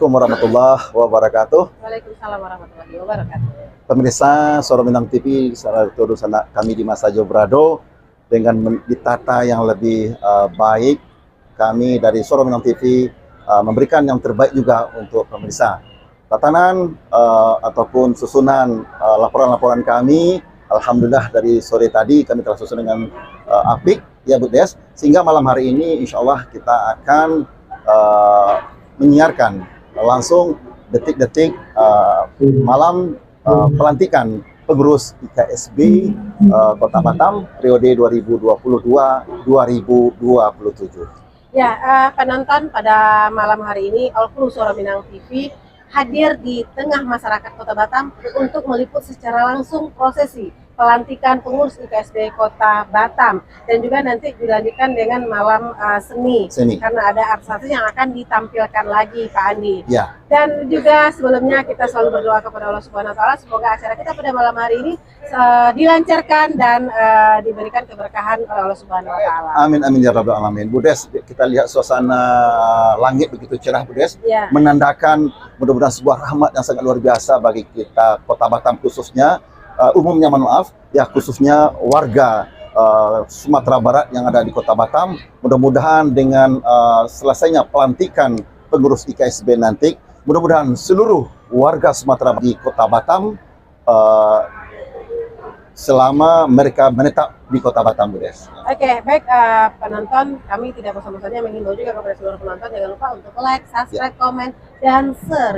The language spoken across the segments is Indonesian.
Assalamualaikum warahmatullahi wabarakatuh. Waalaikumsalam warahmatullahi wabarakatuh. Pemirsa Suara Minang TV, kami di masa Jobrado dengan ditata yang lebih baik. Kami dari Suara Minang TV memberikan yang terbaik juga untuk pemirsa. Tatanan ataupun susunan laporan-laporan kami, alhamdulillah dari sore tadi kami telah susun dengan apik, ya Bu Des. Sehingga malam hari ini insya Allah kita akan menyiarkan langsung detik-detik malam pelantikan pengurus IKSB Kota Batam periode 2022-2027. Ya, penonton pada malam hari ini All Crew Suara Minang TV hadir di tengah masyarakat Kota Batam untuk meliput secara langsung prosesi pelantikan pengurus IKSB Kota Batam, dan juga nanti dilanjutkan dengan malam seni karena ada artis yang akan ditampilkan lagi, Pak Andi. Ya. Dan juga sebelumnya kita selalu berdoa kepada Allah Subhanahu Wa Taala semoga acara kita pada malam hari ini dilancarkan dan diberikan keberkahan oleh Allah Subhanahu Wa Taala. Amin amin ya rabbal alamin. Bu Des, kita lihat suasana langit begitu cerah, Bu Des, ya. Menandakan mudah-mudahan sebuah rahmat yang sangat luar biasa bagi kita Kota Batam khususnya. Umumnya mohon maaf ya, khususnya warga Sumatera Barat yang ada di Kota Batam. Mudah-mudahan dengan selesainya pelantikan pengurus IKSB nanti, mudah-mudahan seluruh warga Sumatera di Kota Batam selama mereka menetap di Kota Batam, Bu Des. Oke, baik penonton, kami tidak bosan-bosannya menghimbau juga kepada seluruh penonton jangan lupa untuk like, subscribe, komen, dan share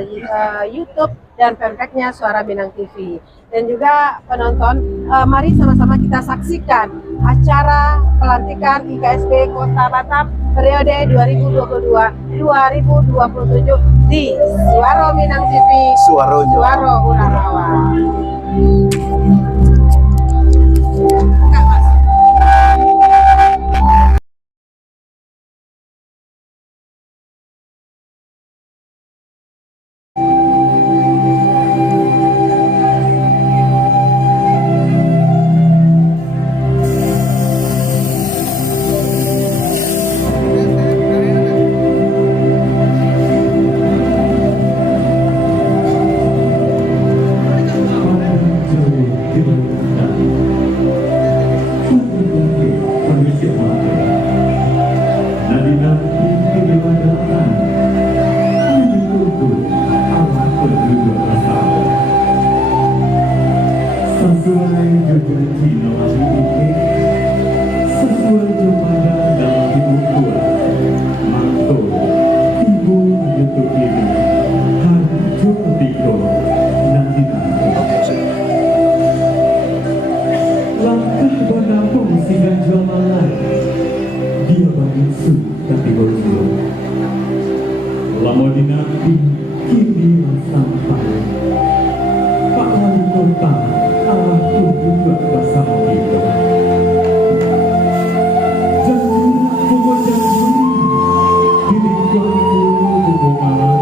YouTube dan fanpage-nya Suara Minang TV. Dan juga penonton, mari sama-sama kita saksikan acara pelantikan IKSB Kota Batam periode 2022-2027 di Suara Minang TV. Suara Urarawa. Sesuai janji nomor ini, sesuai kepada dalam dibukuan, mantu ibu untuk ini, harjo tiko nanti. Langkah menampung singgah jualan, dia bagi su kategori lama dinanti kini sampai Pak Wali Kota aku juga bersama kita. Janji pokok janji dinikmati pokok malam.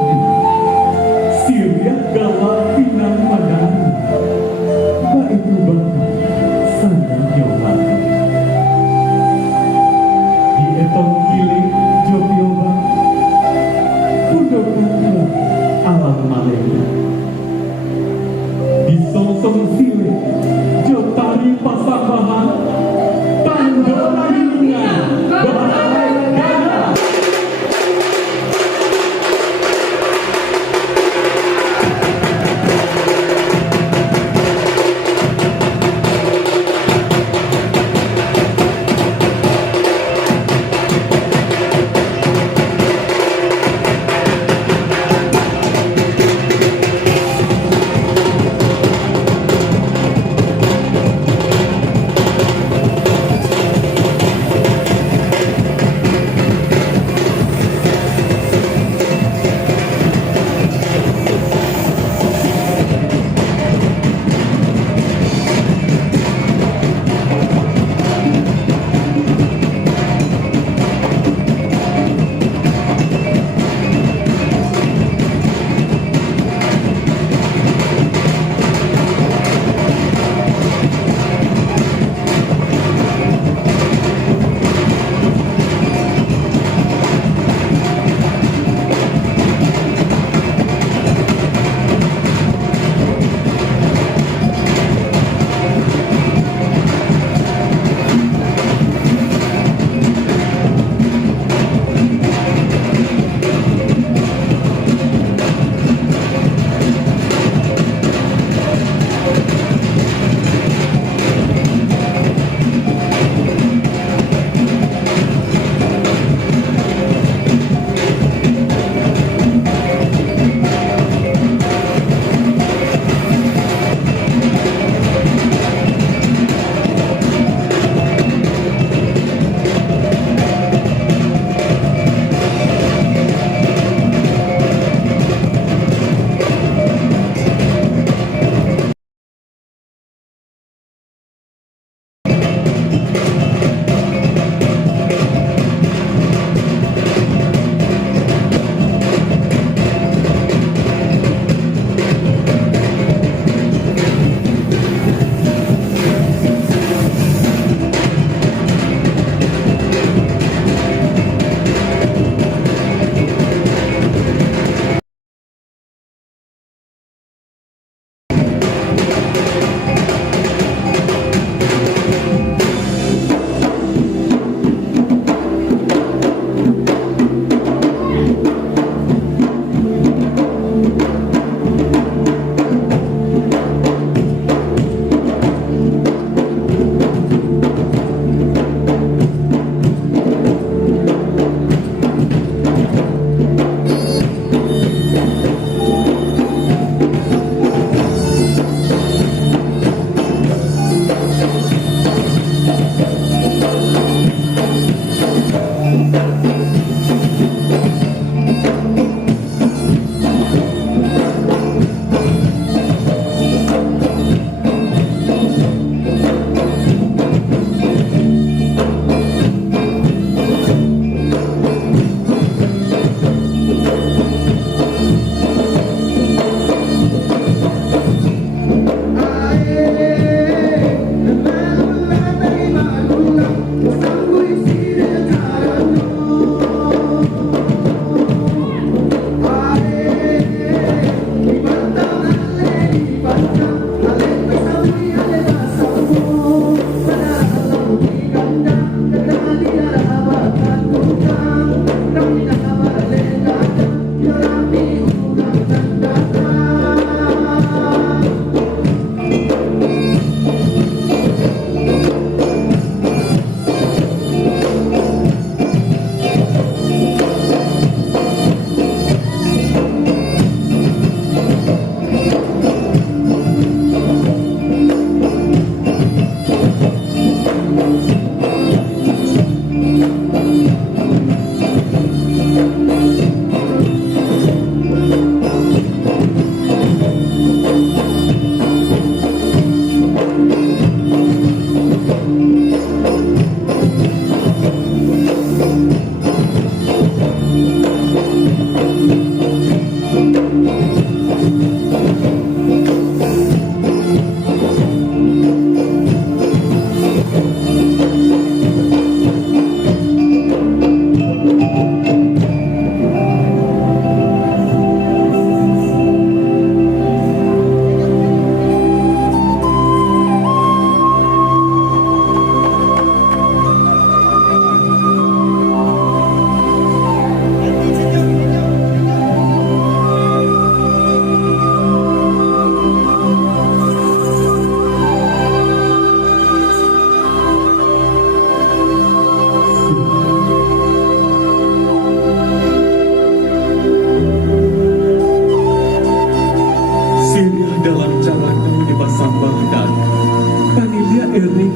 Siriah gawat pinang padang. Baik rubah sayang nyoba. Di etong kiling jok nyoba. Pondok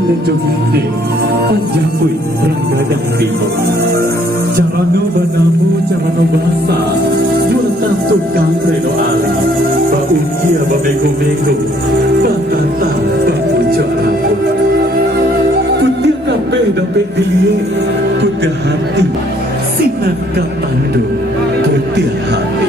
dan jogate panjapui ranggadang timur carano banamu carano basa buatan tukang reno ali baungkia babego-bego batata bapucok rambut putih kape dapat dilihat putih hati sinar kapando putih hati.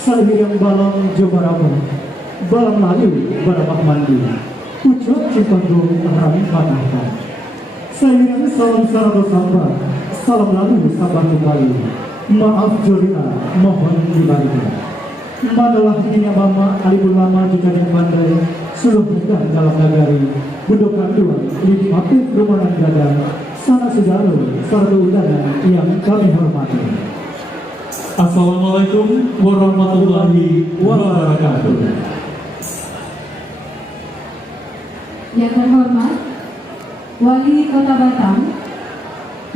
Salirang balang jomaramu, balang layu barabak mandi, ucap cipandung rami patahkan. Salirang salam sarado samba, salam lalu sabar kembali. Maaf jolina, mohon dibantu. Madalah ininya mama alibul lama juga yang pandai, suluh bukan dalam nagari, budokan dua, lidi hapit rumahan gadang, sana sejaru, sarado udara yang kami hormati. Assalamualaikum warahmatullahi wabarakatuh. Yang terhormat Wali Kota Batam,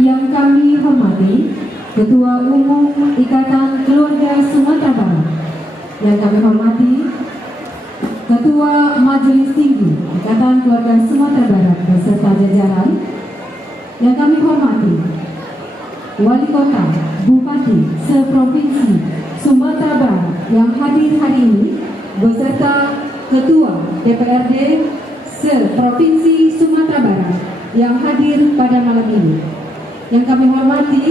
yang kami hormati Ketua Umum Ikatan Keluarga Sumatera Barat, yang kami hormati Ketua Majelis Tinggi Ikatan Keluarga Sumatera Barat beserta jajaran, yang kami hormati Wali Kota, Bupati seprovinsi Sumatera Barat yang hadir hari ini beserta Ketua DPRD seprovinsi Sumatera Barat yang hadir pada malam ini. Yang kami hormati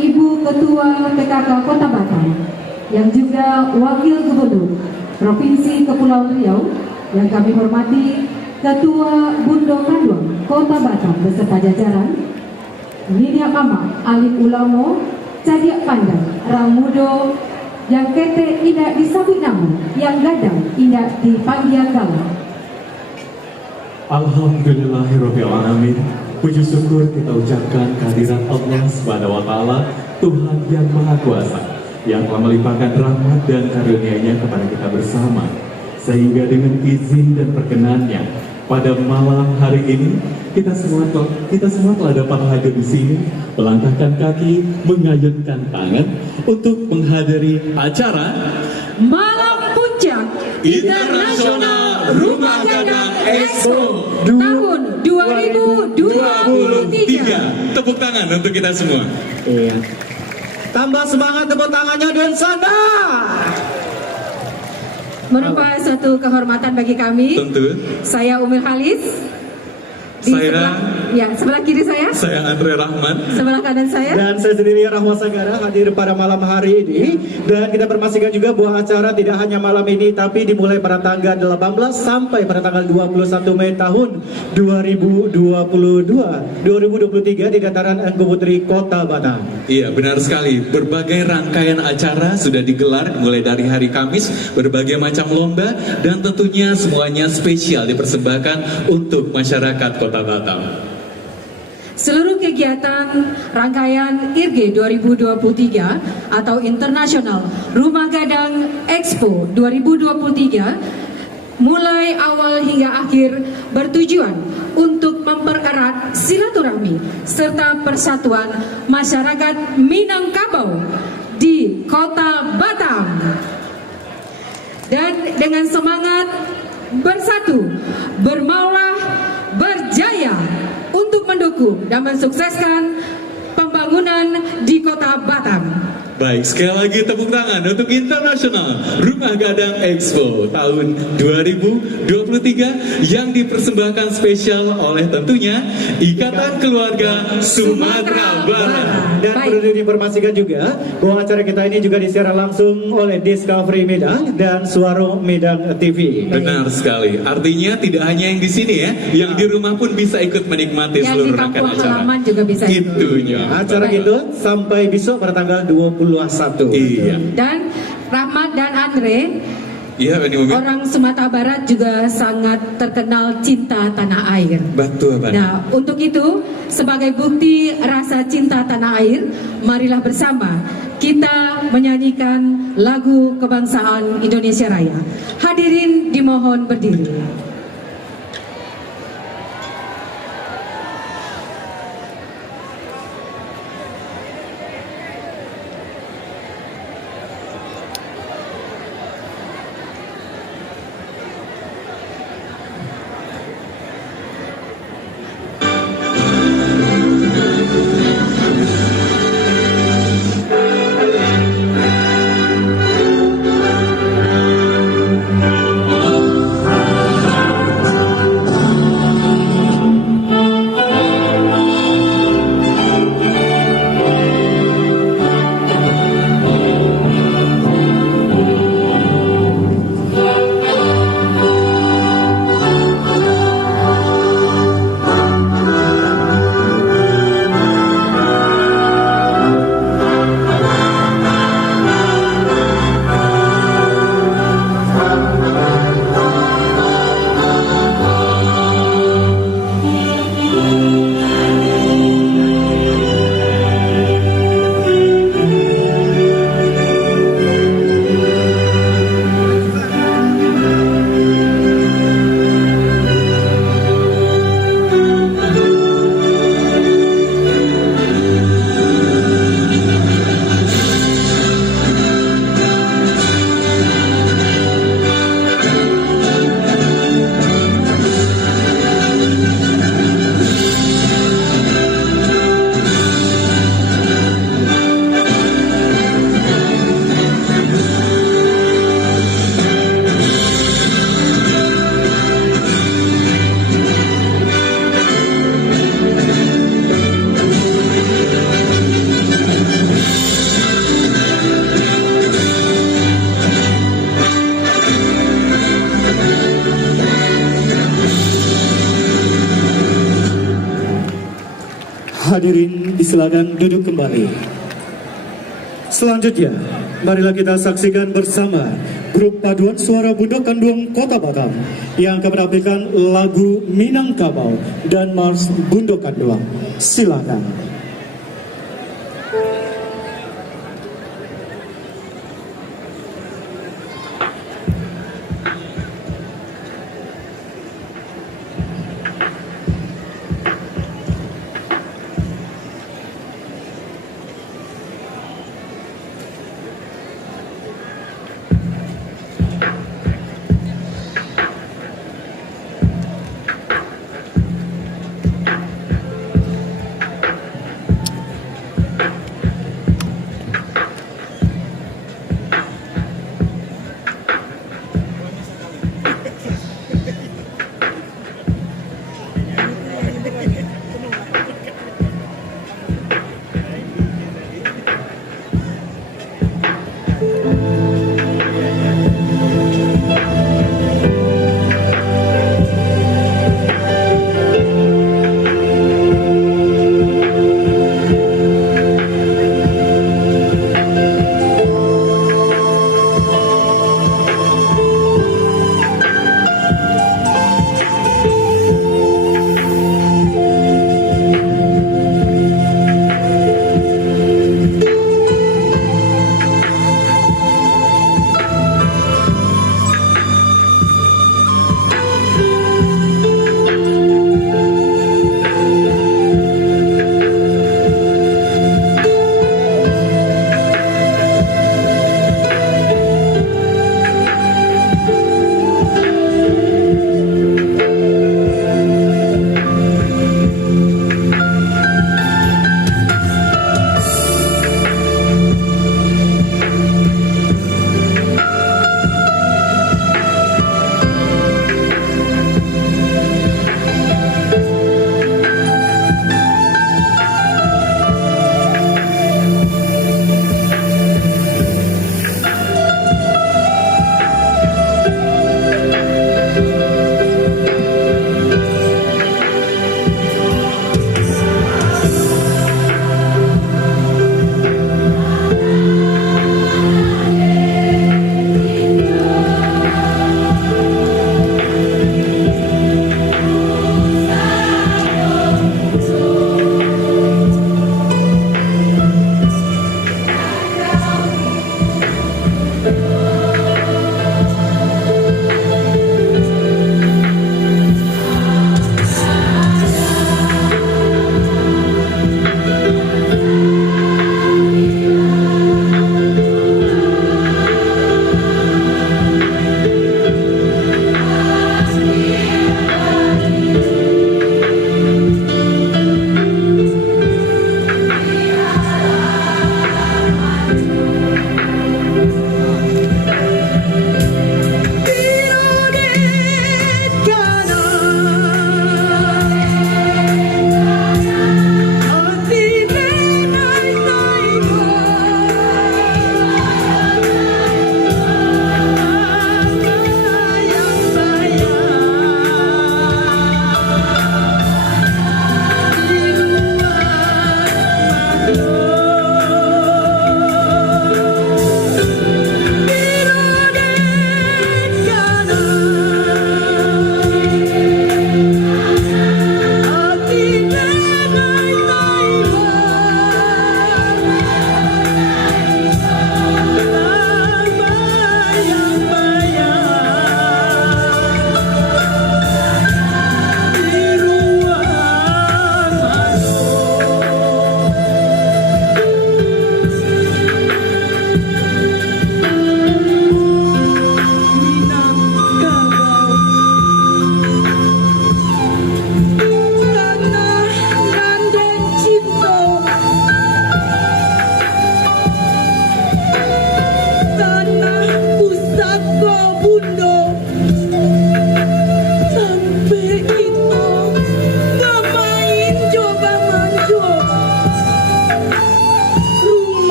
Ibu Ketua PKK Kota Batam, yang juga Wakil Gubernur Provinsi Kepulauan Riau, yang kami hormati Ketua Bundo Kanduang Kota Batam beserta jajaran, Lidia Mama, Alim Ulamo, Cadiak Pandang, Ramudo, yang kete indah disabut nama, yang gadang indah dipanggil gala. Alhamdulillahirrahmanirrahim. Puji syukur kita ucapkan kehadiran Allah Subhanahu wa Ta'ala, Tuhan yang Maha Kuasa, yang telah melimpahkan rahmat dan karunia-Nya kepada kita bersama, sehingga dengan izin dan perkenannya pada malam hari ini kita semua telah dapat hadir di sini, melangkahkan kaki, mengayunkan tangan untuk menghadiri acara Malam Puncak Internasional Rumah Gadang Expo tahun 2023. Tepuk tangan untuk kita semua. Iya. Tambah semangat tepuk tangannya dan sana. Merupakan suatu kehormatan bagi kami. Tentu. Saya Umil Halis. Sebelah kiri saya. Saya Andre Rahman. Sebelah kanan saya. Dan saya sendiri Rahmat Sagara hadir pada malam hari ini. Dan kita permasikan juga bahwa acara tidak hanya malam ini, tapi dimulai pada tanggal 18 sampai pada tanggal 21 Mei tahun 2023 di dataran Engku Putri Kota Batam. Iya, benar sekali. Berbagai rangkaian acara sudah digelar mulai dari hari Kamis, berbagai macam lomba, dan tentunya semuanya spesial dipersembahkan untuk masyarakat Kota Batam. Seluruh kegiatan rangkaian IRG 2023 atau International Rumah Gadang Expo 2023 mulai awal hingga akhir bertujuan untuk mempererat silaturahmi serta persatuan masyarakat Minangkabau di Kota Batam. Dan dengan semangat bersatu, bermaulah, berjaya untuk mendukung dan mensukseskan pembangunan di Kota Batam. Baik, sekali lagi tepuk tangan untuk Internasional Rumah Gadang Expo tahun 2023 yang dipersembahkan spesial oleh tentunya Ikatan Keluarga Sumatera Barat. Dan perlu diinformasikan juga bahwa acara kita ini juga disiarkan langsung oleh Discovery Medan dan Suara Medan TV. Benar sekali. Artinya tidak hanya yang di sini ya, yang di rumah pun bisa ikut menikmati Yang seluruh di rangkaian kampung acara. halaman juga bisa ikut. Itunya. Acara itu sampai besok pada tanggal 21. Iya. Dan Rahmat dan Andre, Iya, Bani Umi. orang Sumatera Barat juga sangat terkenal cinta tanah air. Betul, Bani. Nah, untuk itu sebagai bukti rasa cinta tanah air, marilah bersama kita menyanyikan lagu kebangsaan Indonesia Raya. Hadirin dimohon berdiri. Hadirin disilakan duduk kembali. Selanjutnya, marilah kita saksikan bersama grup paduan suara Bundo Kanduang Kota Batam yang akan menampilkan lagu Minangkabau dan Mars Bundo Kanduang. Silakan.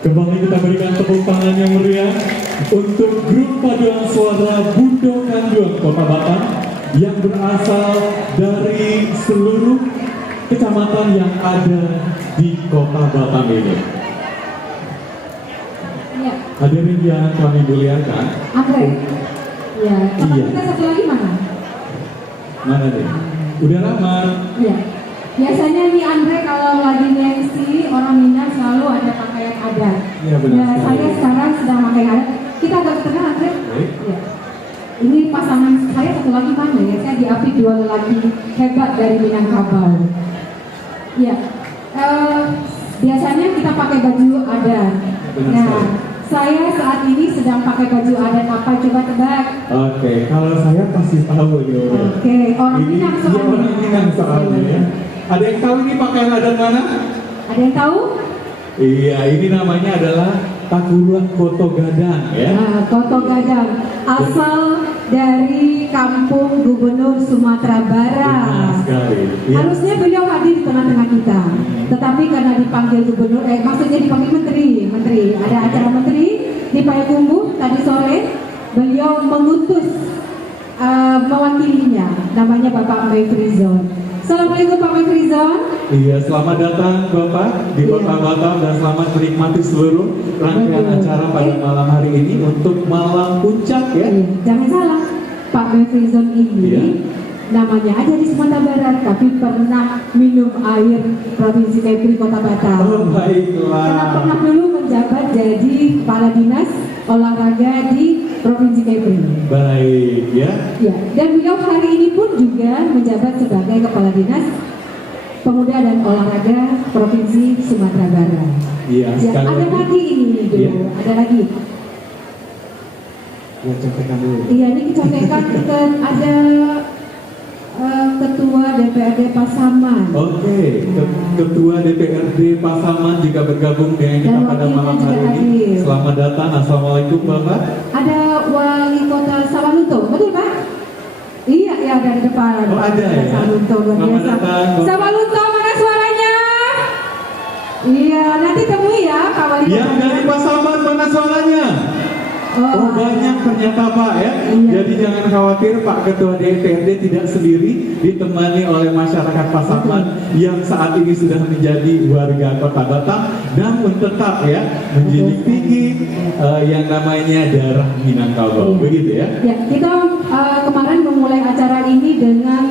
Kembali kita berikan tepuk tangan yang meriah untuk grup paduan suara Bundo Kanduang Kota Batam yang berasal dari seluruh kecamatan yang ada di Kota Batam ini. Ya, Hadirin yang kami muliakan, Andre. Ya, teman Iya. kita satu lagi mana? mana nih? Udah Rahman. Ya. Biasanya nih Andre kalau lagi MC orang Minang selalu ada pakaian adat. Iya, benar Ya, sekali. saya sekarang sedang pakai adat. Kita agak ke tengah Andre. Baik. Ya. Ini pasangan saya satu lagi mana ya? Saya diapit dua lelaki hebat dari Minangkabau. Ya. Biasanya kita pakai baju adat. Benar Nah, sekali. saya saat ini sedang pakai baju adat apa? Coba tebak. Oke, kalau saya pasti tahu nih. Om. Oke, orang Ini Minang iya, soalnya. orang Minang soalnya ya. Ada yang tahu ini pakaian adat mana? Ada yang tahu? Iya, ini namanya adalah Takuruan Koto Gadang ya. Nah, Koto Gadang asal dari kampung Gubernur Sumatera Benar Barat. sekali. Iya. Harusnya beliau hadir di tengah-tengah kita, tetapi karena dipanggil gubernur, maksudnya dipanggil menteri, ada acara menteri di Payakumbuh tadi sore, beliau mengutus mewakilinya, namanya Bapak Mefrizon. Assalamualaikum Pak Mefrizon. Iya, selamat datang Bapak di Iya. Kota Batam dan selamat menikmati seluruh rangkaian Betul. acara pada malam hari ini untuk malam puncak ya. Iya, jangan salah, Pak Mefrizon ini Iya. namanya aja di Sumatera Barat, tapi pernah minum air Provinsi Kepri Kota Batam. Oh Karena baiklah. pernah dulu menjabat jadi Kepala Dinas Olahraga di Provinsi Kepri. Baik ya. Ya, dan beliau hari ini pun juga menjabat sebagai Kepala Dinas Pemuda dan Olahraga Provinsi Sumatera Barat. Iya, Ya, sekali ada lagi. lagi ini dulu, Iya. ada lagi. Ya, contekan dulu. Iya, ini dicontekan ada Ketua DPRD Pasaman. Oke, Ketua DPRD Pasaman juga bergabung dengan kita Dan pada wakilnya malam juga hari ini. hadir. Selamat datang, Assalamualaikum Bapak. Ada Wali Kota Sawalunto, betul Pak? Iya, ya dari depan. Oh, ada ya? Sawalunto luar Selamat biasa. datang, Bapak. Sawalunto mana suaranya? Iya, nanti temui ya Pak Wali Yang Kota. dari Pasaman mana suaranya? Oh banyak ternyata Pak ya. Iya. Jadi jangan khawatir Pak Ketua DPRD tidak sendiri, ditemani oleh masyarakat Pasaman yang saat ini sudah menjadi warga Kota Batam, namun tetap ya menjunjung tinggi yang namanya darah Minangkabau. Iya. Begitu ya. Ya, kita kemarin memulai acara ini dengan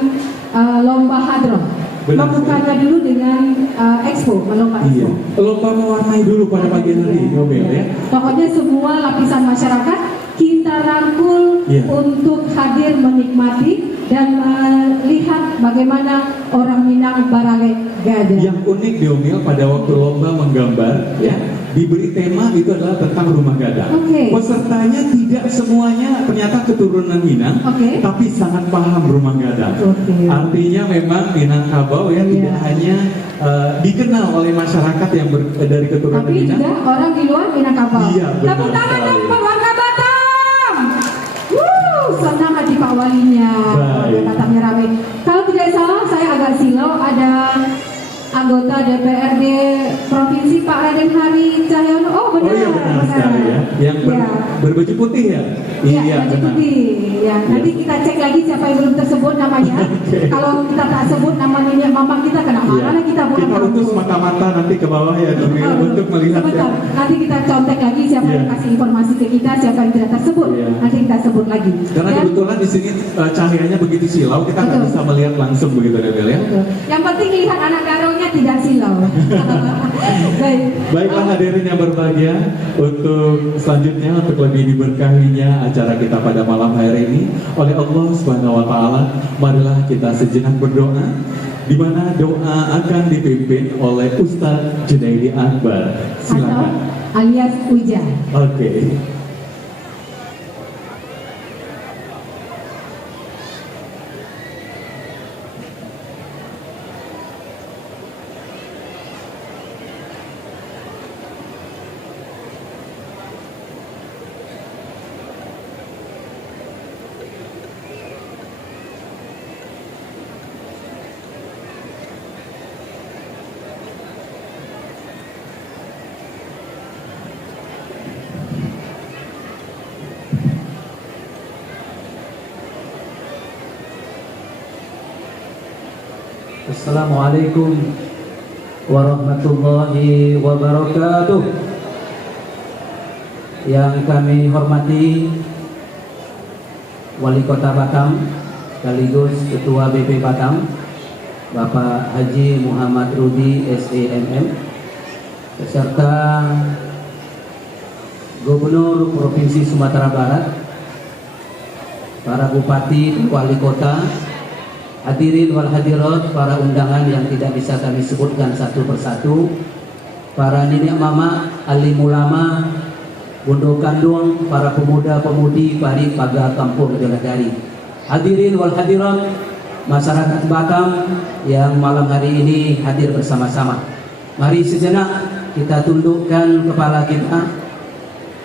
lomba hadroh. Benar Membukanya dulu dengan expo, melomba Iya. expo. Lomba mewarnai dulu pada pagi hari ini, Yobel ya. Pokoknya semua lapisan masyarakat kita rangkul Iya. untuk hadir menikmati dan melihat bagaimana orang Minang Barale Gada. Yang unik Diomil pada waktu lomba menggambar ya diberi tema itu adalah tentang rumah gadang. Oke. Pesertanya tidak semuanya ternyata keturunan Minang, Oke. tapi sangat paham rumah gadang. Oke. Artinya memang Minangkabau ya tidak Iya. hanya dikenal oleh masyarakat yang dari keturunan Tapi Minang. juga orang di luar Minangkabau. Iya, benar Tepuk tangan sekali. dong buat warga Batam. Senang hati Pak Walinya. Warga Baik. Batamnya ramai. Kalau tidak salah saya agak silau ada anggota DPRD Provinsi Pak Raden Hari Cahyono. Oh benar. Oh iya benar sekali ya. Yang Ya. berbaju putih ya. Iya, baju putih. Ya, nanti kita cek lagi siapa yang belum tersebut namanya. Oke. Kalau kita tak sebut nama nenek mama kita kena Iya. marah kita bukan Kita utus mata-mata nanti ke bawah ya Diomil untuk melihat ya. Sebentar, nanti kita contek lagi siapa yang Iya. kasih informasi ke kita, siapa yang tidak tersebut. Iya. Nanti kita sebut lagi. Karena Dan- kebetulan di sini cahayanya begitu silau, kita nggak Betul. bisa melihat langsung begitu Diomil ya. Betul. Yang penting lihat anak garongnya tidak silau. Baik. Baiklah hadirin yang berbahagia, untuk selanjutnya untuk lebih diberkahinya acara kita pada malam hari ini oleh Allah Subhanahu wa taala, marilah kita sejenak berdoa di mana doa akan dipimpin oleh Ustadz Junaidi Akbar. Atau Silakan. alias Uja. Oke. Assalamualaikum warahmatullahi wabarakatuh. Yang kami hormati Wali Kota Batam sekaligus Ketua BP Batam Bapak Haji Muhammad Rudi SEMM, beserta Gubernur Provinsi Sumatera Barat, para bupati, wali kota, hadirin wal hadirat, para undangan yang tidak bisa kami sebutkan satu persatu, para nenek mama, alim ulama, bundo kandung, para pemuda-pemudi, pari paga kampung Jonagari, hadirin wal hadirat, masyarakat Batam yang malam hari ini hadir bersama-sama. Mari sejenak kita tundukkan kepala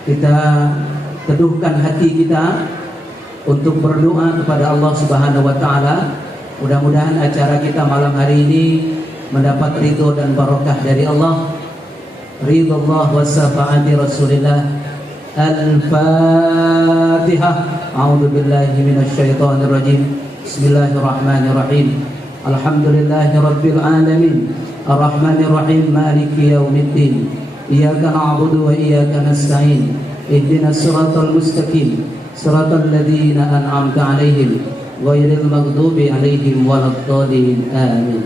kita teduhkan hati kita untuk berdoa kepada Allah Subhanahu wa taala. Mudah-mudahan acara kita malam hari ini mendapat ridho dan barokah dari Allah. Ridho Allah wa syafa'ati Rasulillah. Al-Fatihah. A'udzu billahi minasyaitonir rajim. Bismillahirrahmanirrahim. Alhamdulillahirabbil alamin. Arrahmanir rahim. Maliki yaumiddin. Iyyaka na'budu wa iyyaka nasta'in. Ihdinas siratal mustaqim. Siratal ladzina an'amta 'alaihim ghairil maghdubi 'alaihim waladdallin. Amin.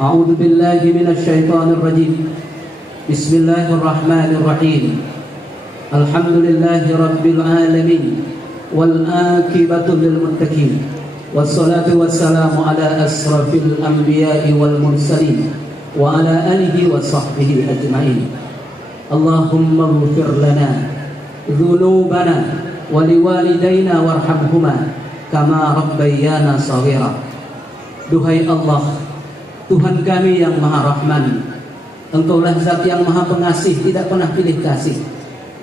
A'udzu billahi minasyaitonir rajim. Bismillahirrahmanirrahim. Alhamdulillahi rabbil alamin wal aqibatu lil muttaqin. Wassalatu wassalamu ala asrafil anbiya'i wal mursalin wa ala alihi wa sahbihi ajma'in. Allahumma ighfir lana dzunubana waliwalidayna warhamhuma kama rabbayana shaghira. Duhai Allah, Tuhan kami yang Maha Rahman, Engkaulah Zat yang Maha Pengasih, tidak pernah pilih kasih.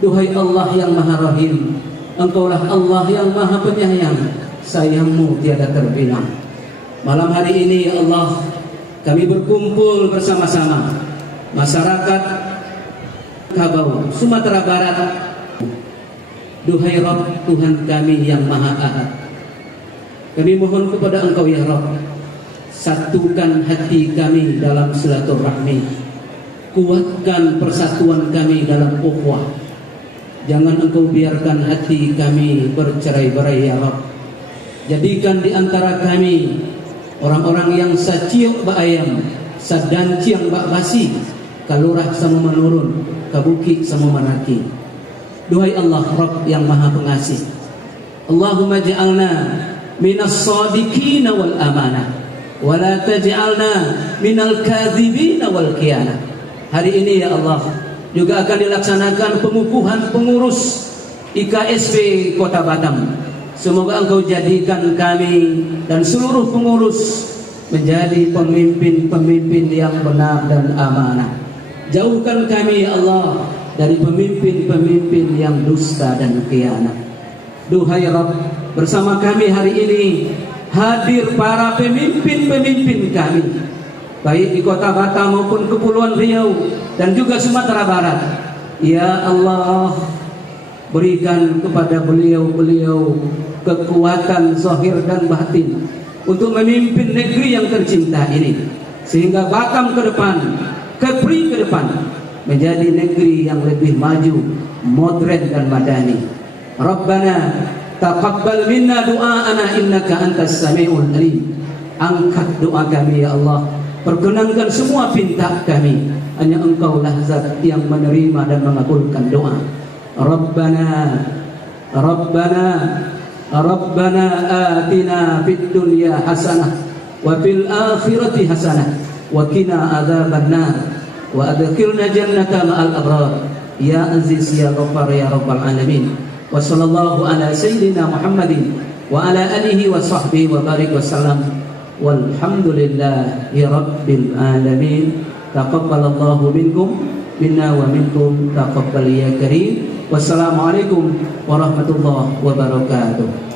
Duhai Allah yang Maha Rahim, Engkaulah Allah yang Maha Penyayang, sayangmu tiada terbilang. Malam hari ini ya Allah, kami berkumpul bersama-sama masyarakat Kabau, Sumatera Barat. Duhai Rabb, Tuhan kami yang Maha Ahad, kami mohon kepada Engkau ya Rabb, satukan hati kami dalam silaturahmi, kuatkan persatuan kami dalam ukhuwah. Jangan Engkau biarkan hati kami bercerai-berai ya Rabb. Jadikan di antara kami orang-orang yang saciok baayam, sadanciang bak basi, kalurah sama menurun, kabuki sama menaki. Duhai Allah Rabb yang Maha Pengasih, Allahumma ja'alna minas sadiqina wal amanah wa la taj'alna minal kadzibina wal khianah. Hari ini ya Allah juga akan dilaksanakan pengukuhan pengurus IKSP Kota Batam. Semoga Engkau jadikan kami dan seluruh pengurus menjadi pemimpin-pemimpin yang benar dan amanah. Jauhkan kami ya Allah dari pemimpin-pemimpin yang dusta dan khianat. Duhai Rabb, bersama kami hari ini hadir para pemimpin-pemimpin kami, baik di Kota Batam maupun Kepulauan Riau dan juga Sumatera Barat. Ya Allah, berikan kepada beliau-beliau kekuatan zahir dan batin untuk memimpin negeri yang tercinta ini, sehingga Batam ke depan, Kepri ke depan menjadi negeri yang lebih maju, modern dan madani. Rabbana taqabbal minna du'aana innaka antas samiul alim. Angkat doa kami ya Allah, perkenankan semua pinta kami, hanya Engkau lah Zat yang menerima dan mengabulkan doa. Rabbana atina fid dunya hasanah wa fil akhirati hasanah wa qina adzabannar wa adkhilna jannata ma'al abrar ya aziz ya ghaffar ya rabbal alamin. Wa sallallahu ala sayyidina Muhammadin wa ala alihi wa sahbihi wa barik wa sallam. Walhamdulillahi rabbil alamin. Taqabbalallahu minkum minna wa minkum taqabbal ya karim. Wassalamualaikum warahmatullahi wabarakatuh.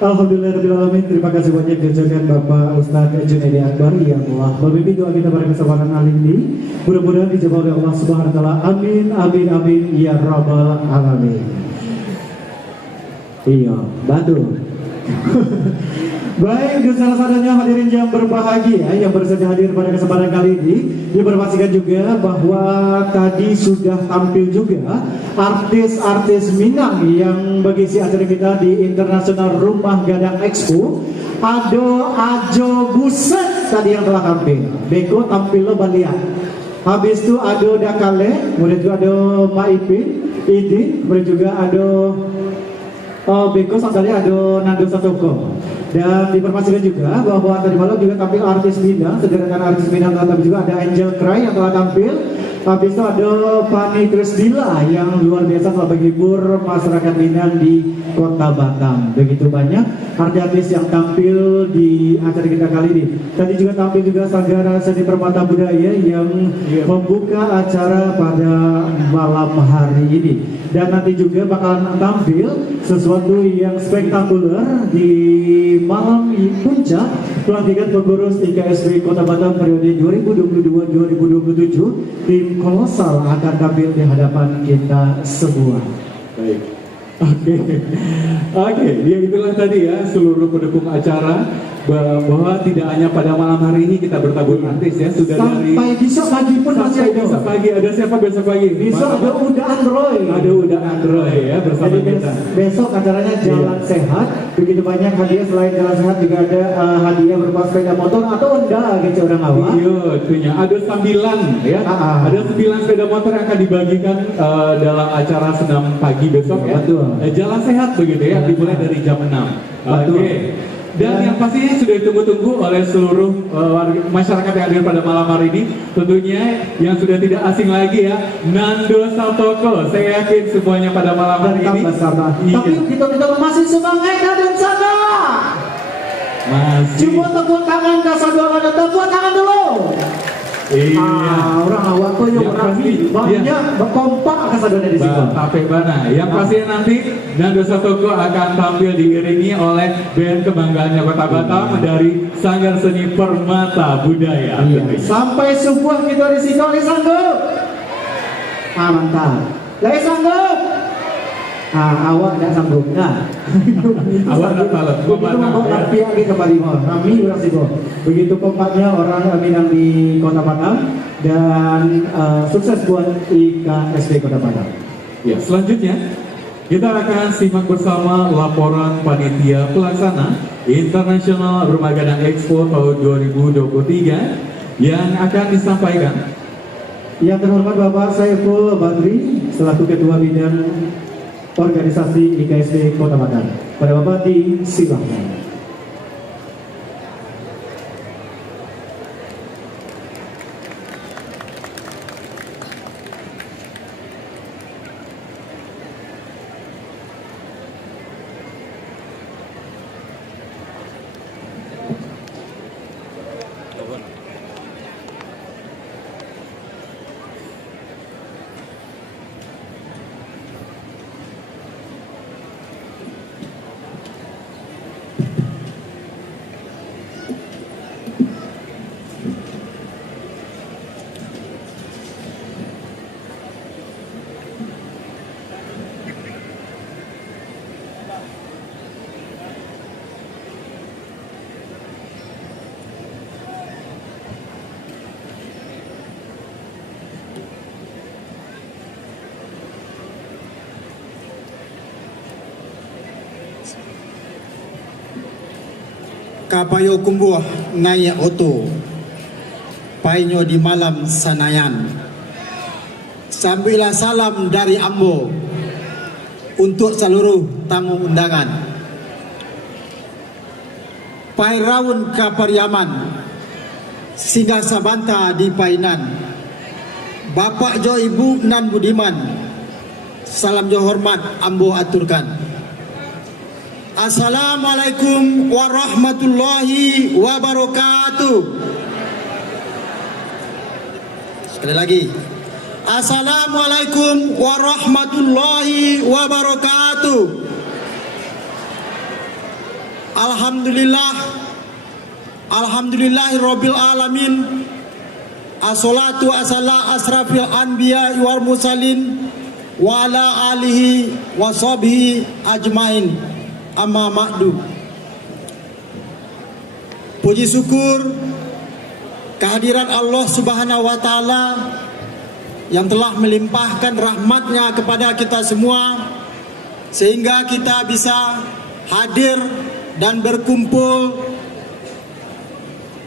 Alhamdulillahirrahmanirrahim. Terima kasih banyak diucapkan Bapak Ustadz Junaidi Akbar yang telah memimpin doa kita pada kesempatan kali ini. Mudah-mudahan dijawab oleh Allah Subhanahu wa taala. Amin amin amin ya rabbal alamin. Iya, betul. Baik, dan salah satunya hadirin yang berbahagia yang bersedia hadir pada kesempatan kali ini, diinformasikan juga bahwa tadi sudah tampil juga artis-artis Minang yang mengisi acara kita di International Rumah Gadang Expo. Ada Ajo Buset tadi yang telah tampil. Beko tampil lo balian. Habis itu ada Dakale, kemudian juga ada Maipin, Idin, kemudian juga ada Beko sampai ada Nando Satoko. Dan diinformasikan juga bahwa tadi malam juga tampil artis Minang, sederhana artis Minang, tapi juga ada Angel Cry yang telah tampil. Habis itu ada Fani Trisdila yang luar biasa telah menghibur masyarakat Minang di Kota Batam. Begitu banyak artis yang tampil di acara kita kali ini. Tadi juga tampil juga Sanggara Seni Permata Budaya yang membuka acara pada malam hari ini. Dan nanti juga bakalan tampil sesuatu yang spektakuler di malam puncak pelantikan pengurus IKSB Kota Batam periode 2022-2027. Tim kolosal akan tampil di hadapan kita semua. Baik. Oke, ya itulah tadi ya seluruh pendukung acara bahwa tidak hanya pada malam hari ini kita bertabur artis ya, sudah dari sampai besok pagi pun masih ada. Besok pagi ada siapa besok pagi? Besok ada Uda Androy. Ada Uda Androy ya bersama jadi kita. Besok acaranya Jalan Sehat. Begitu banyak hadiah, selain Jalan Sehat juga ada hadiah berupa sepeda motor atau Honda gitu orang awal. Iya, tentunya ada 9 ya. Ada 9 sepeda motor yang akan dibagikan dalam acara senam pagi besok ya. Betul. Jalan Sehat begitu ya, dimulai dari jam 6. Oke. Dan yang pastinya sudah ditunggu-tunggu oleh seluruh masyarakat yang hadir pada malam hari ini, tentunya yang sudah tidak asing lagi ya, Nando Satoko. Saya yakin semuanya pada malam hari ini. Tapi kita masih semangat dan sana. Masih. Coba tepuk tangan Kasadua, tepuk tangan dulu. Iya. Orang awak tuh yang rapi, banyak berkompak Kasadua di sini. Tapi mana? Yang pastinya nanti Nando Satoko akan tampil diiringi oleh band kebanggaannya Kota Batam dari Sanggar Seni Permata Budaya. Sampai subuh kita di sini, sanggup. Mantap. Lagi sanggup. Awak tidak sanggup. Nah, awak tidak salah. Begitu membawa napi lagi ke Balimor. Kami orang situ. Begitu kompaknya orang Minang di Kota Batam dan sukses buat IKSB Kota Batam. Ya, selanjutnya kita akan simak bersama laporan panitia pelaksana International Rumah Gadang Expo tahun 2023 yang akan disampaikan. Yang terhormat Bapak Saiful Badri selaku Ketua Bidang Organisasi IKSB Kota Batam. Pada Bapak disilakan. Kapayo kumbuh ngaya oto painyo di malam sanayan. Sambilah salam dari Ambo untuk seluruh tamu undangan. Pai raun kapariaman singgah sabanta di Painan. Bapak Jo Ibu nan Budiman, salam jo hormat Ambo aturkan. Assalamualaikum warahmatullahi wabarakatuh. Sekali lagi. Assalamualaikum warahmatullahi wabarakatuh. Alhamdulillahirabbil alamin. Assalatu wassalamu asrafil anbiya wal mursalin wa ala alihi wa sahbihi ajmain. Amma ba'du. Puji syukur kehadiran Allah Subhanahu wa taala yang telah melimpahkan rahmatnya kepada kita semua sehingga kita bisa hadir dan berkumpul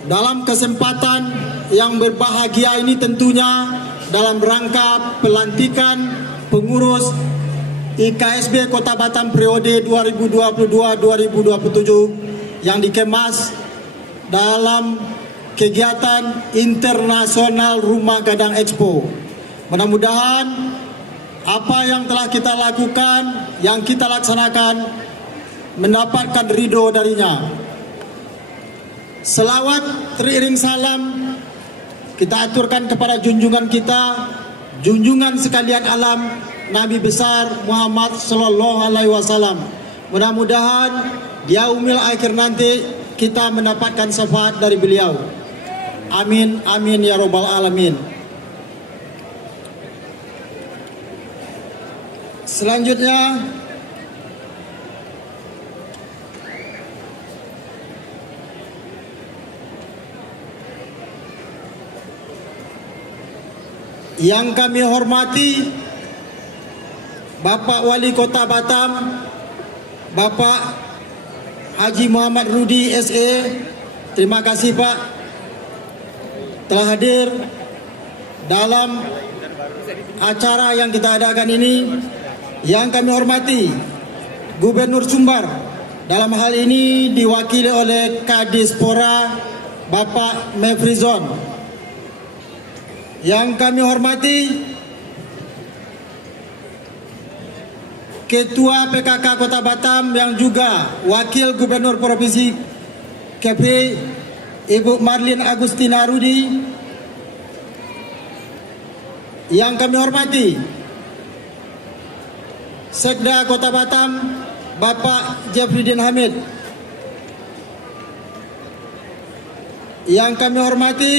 dalam kesempatan yang berbahagia ini, tentunya dalam rangka pelantikan pengurus IKSB Kota Batam periode 2022-2027 yang dikemas dalam kegiatan internasional Rumah Gadang Expo. Mudah-mudahan apa yang telah kita lakukan, yang kita laksanakan mendapatkan ridho darinya. Selawat teriring salam kita aturkan kepada junjungan kita, junjungan sekalian alam, Nabi besar Muhammad Sallallahu Alaihi Wasallam. Mudah-mudahan di yaumil akhir nanti kita mendapatkan syafaat dari beliau. Amin, amin ya robbal alamin. Selanjutnya yang kami hormati Bapak Wali Kota Batam, Bapak Haji Muhammad Rudi SE. Terima kasih Pak telah hadir dalam acara yang kita adakan ini. Yang kami hormati Gubernur Sumbar, dalam hal ini diwakili oleh Kadispora Bapak Mefrizon. Yang kami hormati Ketua PKK Kota Batam yang juga Wakil Gubernur Provinsi Kepri, Ibu Marlin Agustina Rudi. Yang kami hormati Sekda Kota Batam Bapak Jafridin Hamid. Yang kami hormati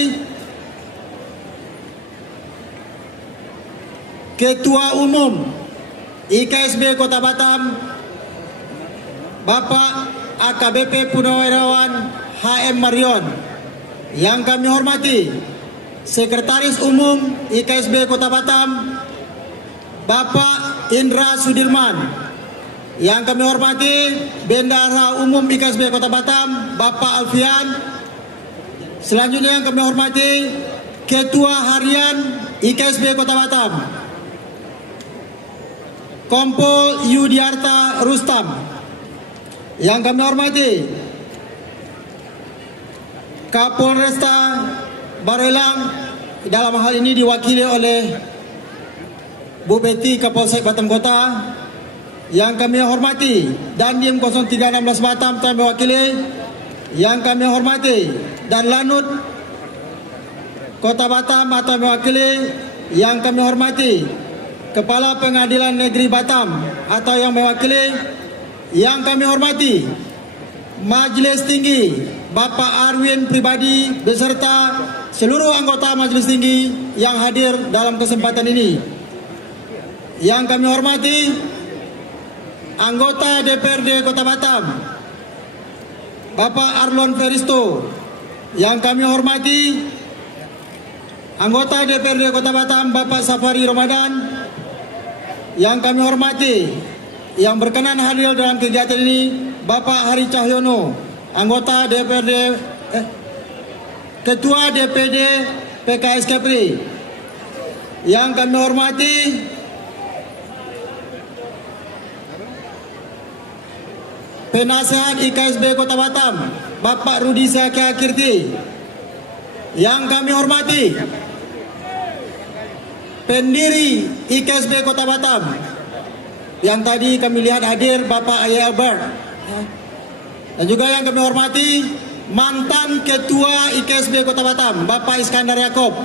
Ketua Umum IKSB Kota Batam Bapak AKBP Purnawirawan HM Marion. Yang kami hormati Sekretaris Umum IKSB Kota Batam Bapak Indra Sudirman. Yang kami hormati Bendahara Umum IKSB Kota Batam Bapak Alfian. Selanjutnya yang kami hormati Ketua Harian IKSB Kota Batam Kompol Yudiarta Rustam. Yang kami hormati Kapolresta Barelang, dalam hal ini diwakili oleh Bu Betty Kapolsek Batam Kota. Yang kami hormati Dandim 0316 Batam yang mewakili. Yang kami hormati Dan Lanut Kota Batam atau mewakili. Yang kami hormati Kepala Pengadilan Negeri Batam atau yang mewakili. Yang kami hormati Majelis Tinggi Bapak Arwin pribadi beserta seluruh anggota Majelis Tinggi yang hadir dalam kesempatan ini. Yang kami hormati anggota DPRD Kota Batam Bapak Arlon Feristo. Yang kami hormati anggota DPRD Kota Batam Bapak Safari Ramadan. Yang kami hormati yang berkenan hadir dalam kegiatan ini Bapak Hari Cahyono, anggota DPRD Ketua DPD PKS Kepri. Yang kami hormati Penasehat IKSB Kota Batam Bapak Rudi Syakia Kirti. Yang kami hormati pendiri IKSB Kota Batam yang tadi kami lihat hadir Bapak Ayah Albert. Dan juga yang kami hormati mantan Ketua IKSB Kota Batam Bapak Iskandar Yaakob.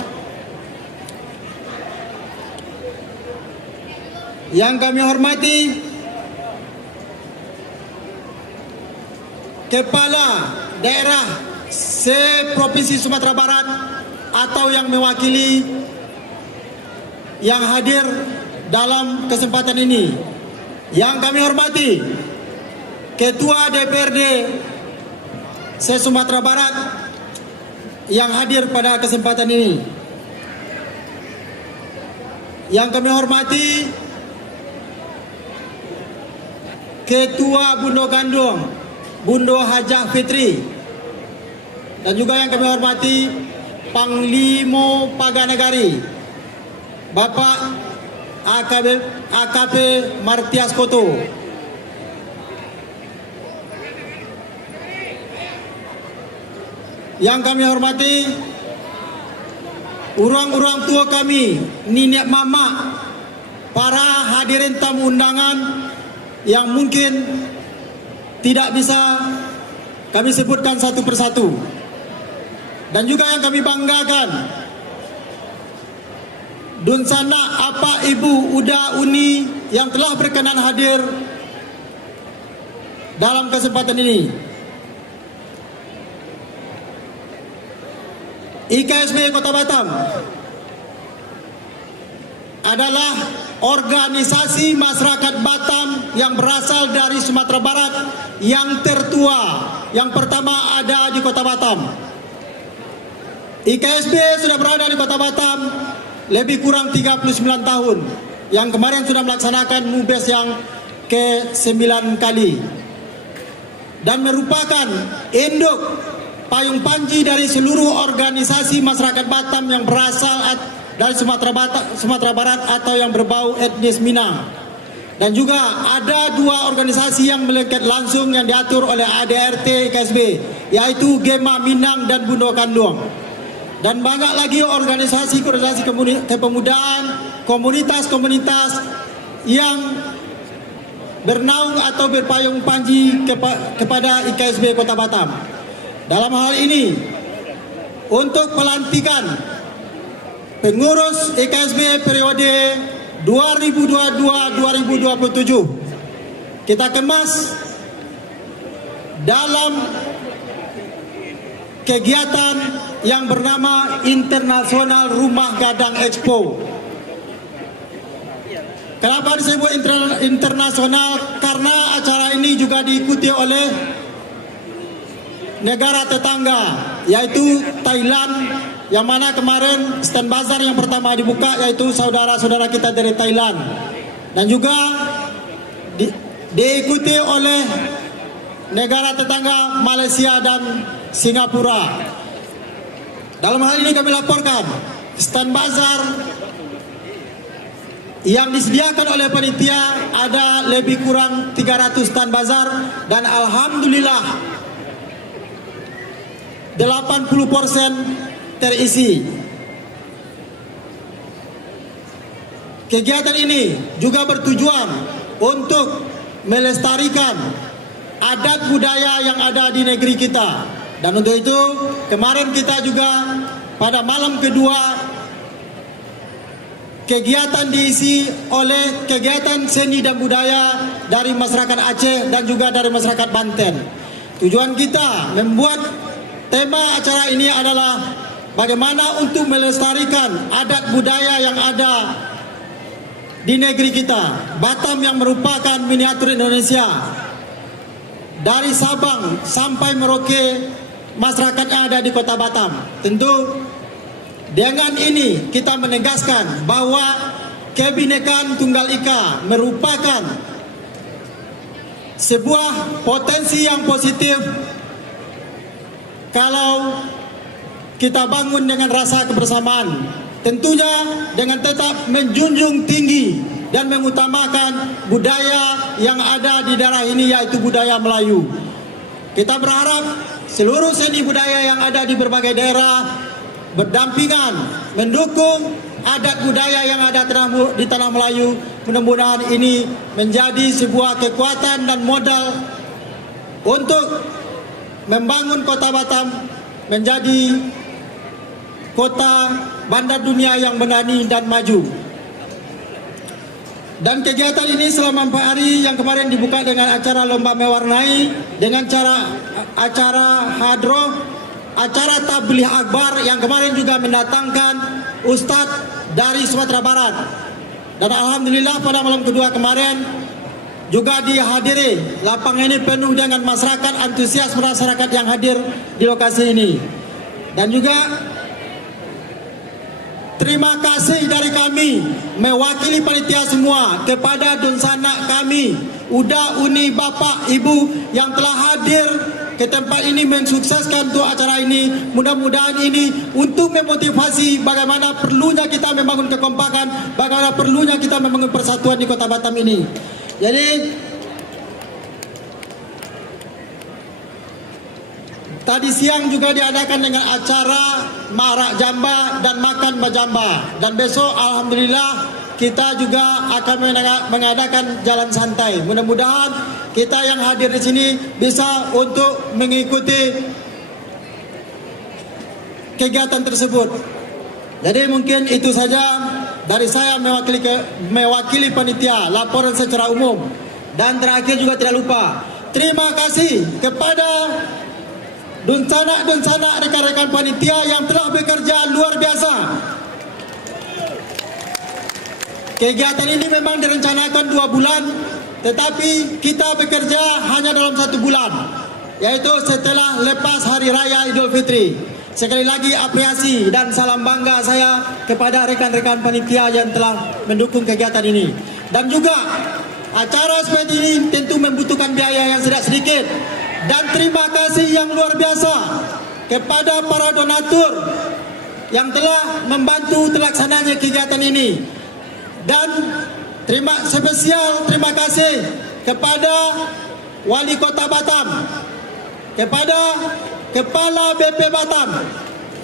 Yang kami hormati kepala daerah se-Provinsi Sumatera Barat atau yang mewakili yang hadir dalam kesempatan ini. Yang kami hormati Ketua DPRD se-Sumatera Barat yang hadir pada kesempatan ini. Yang kami hormati Ketua Bundo Gandung, Bundo Hajah Fitri. Dan juga yang kami hormati Panglima Paganegari, Bapak AKP Martias Koto. Yang kami hormati orang-orang tua kami, nenek mama, para hadirin tamu undangan yang mungkin tidak bisa kami sebutkan satu persatu. Dan juga yang kami banggakan, Dunsana apa Ibu Uda Uni yang telah berkenan hadir dalam kesempatan ini. IKSB Kota Batam adalah organisasi masyarakat Batam yang berasal dari Sumatera Barat yang tertua, yang pertama ada di Kota Batam. IKSB sudah berada di Kota Batam lebih kurang 39 tahun, yang kemarin sudah melaksanakan MUBES yang ke-9 kali, dan merupakan induk payung panji dari seluruh organisasi masyarakat Batam yang berasal dari Sumatera Barat atau yang berbau etnis Minang. Dan juga ada dua organisasi yang melekat langsung yang diatur oleh ADRT IKSB, yaitu Gema Minang dan Bundo Kandung. Dan banyak lagi organisasi kepemudaan, komunitas-komunitas yang bernaung atau berpayung panji kepada IKSB Kota Batam. Dalam hal ini, untuk pelantikan pengurus IKSB periode 2022-2027, kita kemas dalam kegiatan yang bernama Internasional Rumah Gadang Expo. Kenapa disebut internasional? Karena acara ini juga diikuti oleh negara tetangga, yaitu Thailand, yang mana kemarin stand bazar yang pertama dibuka yaitu saudara-saudara kita dari Thailand, dan juga diikuti oleh negara tetangga Malaysia dan Singapura. Dalam hal ini kami laporkan stand bazar yang disediakan oleh panitia ada lebih kurang 300 stand bazar, dan alhamdulillah 80% terisi. Kegiatan ini juga bertujuan untuk melestarikan adat budaya yang ada di negeri kita. Dan untuk itu kemarin kita juga pada malam kedua kegiatan diisi oleh kegiatan seni dan budaya dari masyarakat Aceh dan juga dari masyarakat Banten. Tujuan kita membuat tema acara ini adalah bagaimana untuk melestarikan adat budaya yang ada di negeri kita, Batam, yang merupakan miniatur Indonesia. Dari Sabang sampai Merauke, masyarakat yang ada di Kota Batam. Tentu dengan ini kita menegaskan bahwa Kebinekaan Tunggal Ika merupakan sebuah potensi yang positif kalau kita bangun dengan rasa kebersamaan, tentunya dengan tetap menjunjung tinggi dan mengutamakan budaya yang ada di daerah ini, yaitu budaya Melayu. Kita berharap seluruh seni budaya yang ada di berbagai daerah berdampingan mendukung adat budaya yang ada di tanah Melayu. Mudah-mudahan ini menjadi sebuah kekuatan dan modal untuk membangun Kota Batam menjadi kota bandar dunia yang berani dan maju. Dan kegiatan ini selama 4 hari yang kemarin dibuka dengan acara lomba mewarnai, dengan acara hadroh, acara tabligh akbar yang kemarin juga mendatangkan ustadz dari Sumatera Barat. Dan alhamdulillah pada malam kedua kemarin juga dihadiri. Lapangan ini penuh dengan masyarakat, antusias masyarakat yang hadir di lokasi ini. Dan juga terima kasih dari kami mewakili panitia semua kepada dunsana kami, Uda, Uni, Bapak, Ibu yang telah hadir ke tempat ini mensukseskan untuk acara ini. Mudah-mudahan ini untuk memotivasi bagaimana perlunya kita membangun kekompakan, bagaimana perlunya kita membangun persatuan di Kota Batam ini. Jadi tadi siang juga diadakan dengan acara marak jamba dan makan majamba. Dan besok alhamdulillah kita juga akan mengadakan jalan santai. Mudah-mudahan kita yang hadir di sini bisa untuk mengikuti kegiatan tersebut. Jadi mungkin itu saja dari saya mewakili panitia, laporan secara umum. Dan terakhir juga tidak lupa, terima kasih kepada dunsana rekan-rekan panitia yang telah bekerja luar biasa. Kegiatan ini memang direncanakan 2 bulan, tetapi kita bekerja hanya dalam 1 bulan, yaitu setelah lepas Hari Raya Idul Fitri. Sekali lagi apresiasi dan salam bangga saya kepada rekan-rekan panitia yang telah mendukung kegiatan ini. Dan juga acara seperti ini tentu membutuhkan biaya yang tidak sedikit. Dan terima kasih yang luar biasa kepada para donatur yang telah membantu terlaksananya kegiatan ini. Dan spesial terima kasih kepada Wali Kota Batam, kepada Kepala BP Batam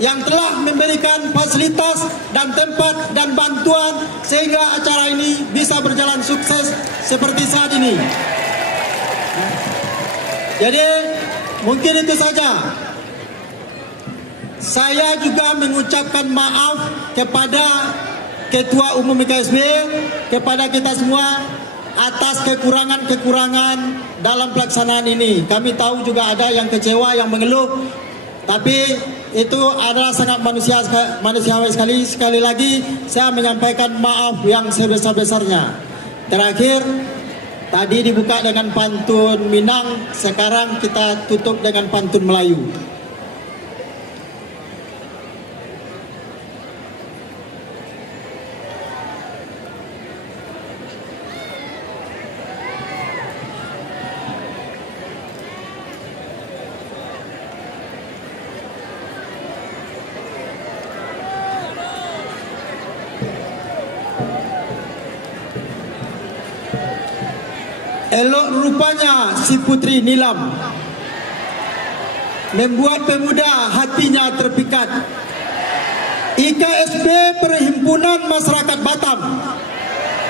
yang telah memberikan fasilitas dan tempat dan bantuan sehingga acara ini bisa berjalan sukses seperti saat ini. Jadi mungkin itu saja. Saya juga mengucapkan maaf kepada Ketua Umum IKSB, kepada kita semua atas kekurangan-kekurangan dalam pelaksanaan ini. Kami tahu juga ada yang kecewa, yang mengeluh, tapi itu adalah sangat manusiawi sekali. Sekali lagi saya menyampaikan maaf yang sebesar-besarnya. Terakhir, tadi dibuka dengan pantun Minang, sekarang kita tutup dengan pantun Melayu. Elok rupanya si putri Nilam, membuat pemuda hatinya terpikat. IKSB Perhimpunan Masyarakat Batam,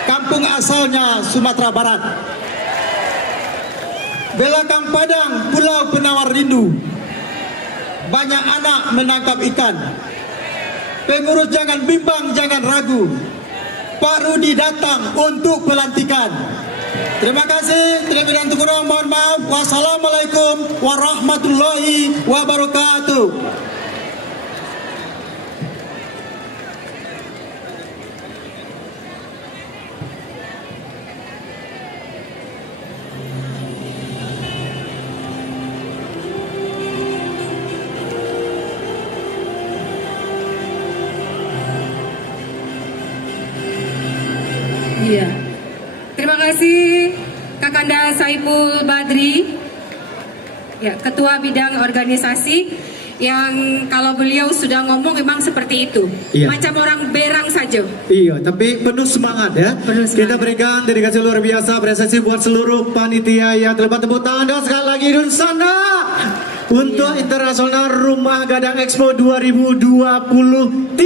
kampung asalnya Sumatera Barat. Belakang Padang, Pulau Penawar Rindu, banyak anak menangkap ikan. Pengurus jangan bimbang, jangan ragu, Pak Rudi datang untuk pelantikan. Terima kasih, terlebih dan kurang mohon maaf. Wassalamualaikum warahmatullahi wabarakatuh. Iya. Terima kasih Kakanda Saiful Badri, ya, Ketua Bidang Organisasi, yang kalau beliau sudah ngomong memang seperti itu, iya, macam orang berang saja. Iya, tapi penuh semangat ya. Penuh semangat. Kita berikan dedikasi luar biasa, apresiasi buat seluruh panitia yang terlibat. Tepuk tangan dan sekali lagi Dunsana untuk Internasional Rumah Gadang Expo 2023.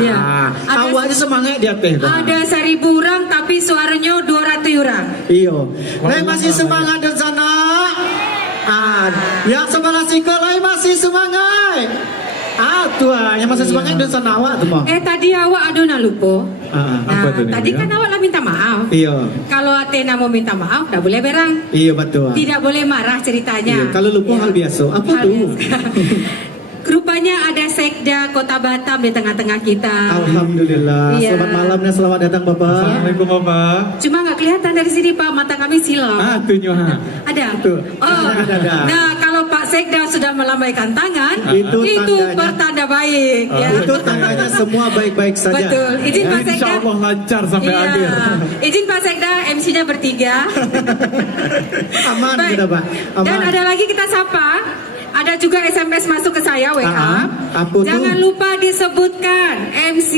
Iya. Awalnya semangat dia teh. Ada 1000 orang tapi suaranya 200 orang. Iya. Lain masih semangat Dunsana. Yang sebelah sikol lain masih semangat. Tuh, yang masih semangat Dunsana awak tuh. Tadi awak ada lupa. Nah, apa tuh, Nek, tadi ya? kan awak lah minta maaf. Iya. Kalau Athena mau minta maaf, tidak boleh berang. Iya betul. Tidak boleh marah ceritanya. Iya, kalau lupa Iya. hal biasa. Apa Hal tuh? biasa. Rupanya ada Sekda Kota Batam di tengah-tengah kita. Alhamdulillah. Iya. Selamat malam dan selamat datang Bapak. Assalamualaikum Bapak. Cuma nggak kelihatan dari sini Pak, mata kami silau. Tuh nyoha. Ada. Tuh. Oh. Ada. Nah, kalau Pak Sekda sudah melambaikan tangan, Itu itu tandanya. pertanda baik. Ya. Itu tandanya semua baik-baik saja. Betul. Izin Pak Sekda. Insya Allah lancar sampai Iya. akhir. Izin Pak Sekda, MC-nya bertiga. Aman Baik. kita Pak. Aman. Dan ada lagi kita sapa. Ada juga SMS masuk ke saya WA. Apa tuh? Jangan lupa disebutkan MC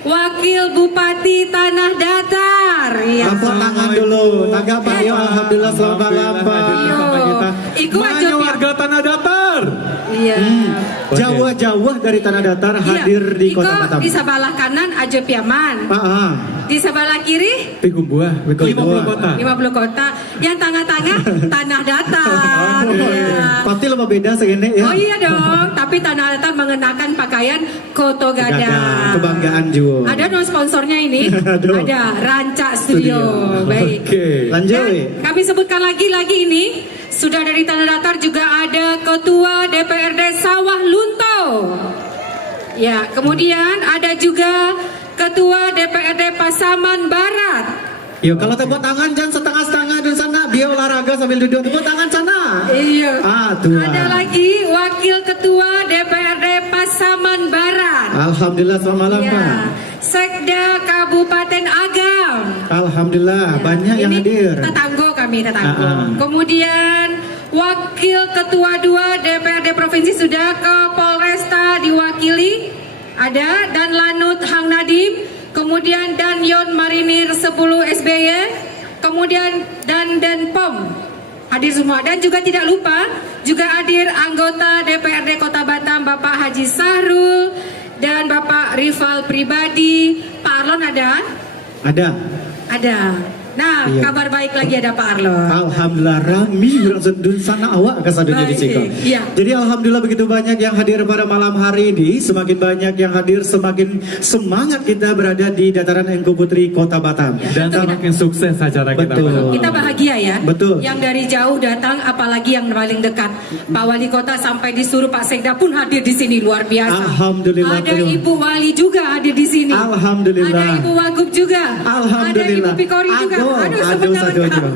Wakil Bupati Tanah Datar. Iya. Tepuk tangan dulu. Tanggap Pak. Yo, alhamdulillah selamat malam Pak. Iya. Iku aja Semuanya warga Tanah Datar. Iya. Jauh-jauh dari Tanah Datar hadir di Iko Kota Batam. di sebelah kanan Ajo Piaman. Di sebelah kiri Pigumbuah, 50 kota. 50 kota. Yang tengah-tengah Tanah Datar. Iya. Pasti lebih beda segini ya. Oh iya dong, tapi Tanah Datar mengenakan pakaian Koto Gada. Kebanggaan juga. Ada dong sponsornya ini. Aduh. Ada Ranca Studio. Baik. Oke. Lanjut. Dan kami sebutkan lagi ini sudah dari Tanah Datar juga ada Ketua DPRD Sawah Lunto. Ya, kemudian ada juga Ketua DPRD Pasaman Barat. Yuk kalau tepuk tangan jangan setengah-setengah di sana. Biar olahraga sambil duduk. Tepuk tangan sana. Iya. Tuh. Ada lagi Wakil Ketua DPRD Pasaman Barat. Alhamdulillah selamat malam Pak. Ya, Sekda Kabupaten Agam. Alhamdulillah Ya, banyak yang ini hadir. Tetanggo kami, tetanggo. Ah. Kemudian Wakil Ketua 2 DPRD Provinsi sudah ke Polresta diwakili. Ada dan Lanut Hang Nadim. Kemudian dan Yon Marinir 10 SBY. Kemudian dan Denpom. Hadir semua. Dan juga tidak lupa juga hadir anggota DPRD Kota Batam Bapak Haji Sahrul dan Bapak Rival Pribadi. Pak Arlon ada? Ada. Ada. Nah, Iya. kabar baik lagi ada Pak Arlon. Alhamdulillah rami berasal dari sana awak ke sadunya di sini. Iya. Jadi alhamdulillah begitu banyak yang hadir pada malam hari ini. Semakin banyak yang hadir, semakin semangat kita berada di dataran Engku Putri Kota Batam. Dan semakin sukses acara kita. Betul. pada Kita bahagia ya. Betul. Yang dari jauh datang, apalagi yang paling dekat. Pak Wali Kota sampai disuruh Pak Sekda pun hadir di sini luar biasa. Alhamdulillah. Ada Ibu Wali juga hadir di sini. Alhamdulillah. Ada Ibu Wagub juga. Alhamdulillah. Ada Ibu Pikori juga. Aduh, sebentar aduh. lengkap.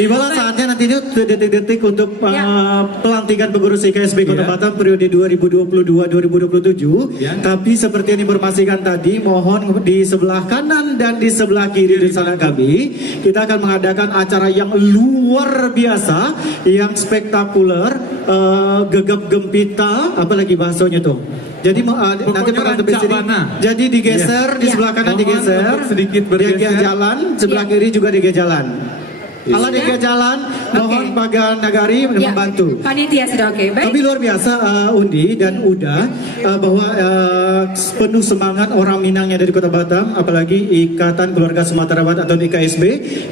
Tibalah saatnya nanti itu detik-detik untuk Ya. pelantikan pengurus IKSB Kota Ya. Batam periode 2022-2027. Ya. Tapi seperti yang diinformasikan tadi, mohon di sebelah kanan dan di sebelah kiri di sana kami, kita akan mengadakan acara yang luar biasa, yang spektakuler, gegap gempita, apalagi bahasanya tuh. Jadi nanti Pokoknya bakal tebis ini. rancabana. Jadi digeser di Iya. sebelah kanan Mohon digeser, untuk sedikit dia bergeser. jalan, sebelah Iya. kiri juga dia jalan. Kalau Sudah? dia jalan, mohon Oke. Pagar Nagari Ya, membantu. Panitia sudah oke. Baik. Tapi luar biasa Undi dan Uda bahwa penuh semangat orang Minang yang dari Kota Batam, apalagi Ikatan Keluarga Sumatera Barat atau IKSB